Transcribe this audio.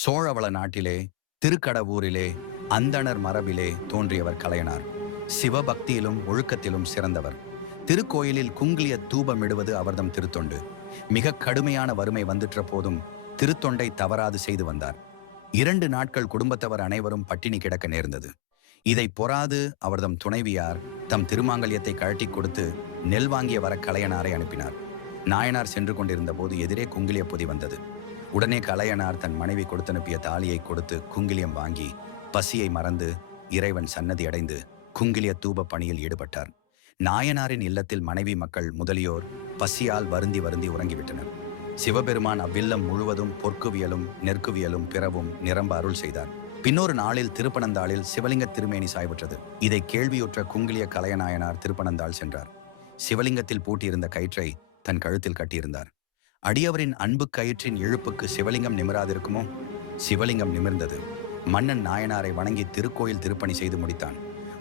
சோழவள நாட்டிலே திருக்கடவூரிலே அந்தணர் மரபிலே தோன்றியவர் கலையனார். சிவபக்தியிலும் ஒழுக்கத்திலும் சிறந்தவர். திருக்கோயிலில் குங்கிலிய தூபமிடுவது அவர்தம் திருத்தொண்டு. மிக கடுமையான வறுமை வந்துற்ற போதும் திருத்தொண்டை தவறாது செய்து வந்தார். 2 நாட்கள் குடும்பத்தவர் அனைவரும் பட்டினி கிடக்க நேர்ந்தது. இதை பொறாது அவர்தம் துணைவியார் தம் திருமாங்கல்யத்தை கழட்டி கொடுத்து நெல் வாங்கிய வர கலையனாரை அனுப்பினார். நாயனார் சென்று கொண்டிருந்த போது எதிரே குங்கிலிய பொதி வந்தது. உடனே கலையனார் தன் மனைவி கொடுத்தனுப்பிய தாலியை கொடுத்து குங்கிலியம் வாங்கி பசியை மறந்து இறைவன் சன்னதி அடைந்து குங்கிலிய தூப பணியில் ஈடுபட்டார். நாயனாரின் இல்லத்தில் மனைவி மக்கள் முதலியோர் பசியால் வருந்தி வருந்தி உறங்கிவிட்டனர். சிவபெருமான் அவ்வில்லம் முழுவதும் பொற்குவியலும் நெற்குவியலும் பிறவும் நிரம்ப அருள் செய்தார். பின்னொரு நாளில் திருப்பனந்தாளில் சிவலிங்க திருமேனி சாய்வுற்றது. இதை கேள்வியுற்ற குங்கிலிய கலையநாயனார் திருப்பனந்தாள் சென்றார். சிவலிங்கத்தில் பூட்டியிருந்த கயிற்றை தன் கழுத்தில் கட்டியிருந்தார். அடியவரின் அன்பு கயிற்றின் இழுப்புக்கு சிவலிங்கம் நிமிராதிருக்குமோ? சிவலிங்கம் நிமிர்ந்தது. மன்னன் நாயனாரை வணங்கி திருக்கோயில் திருப்பணி செய்து முடித்தான்.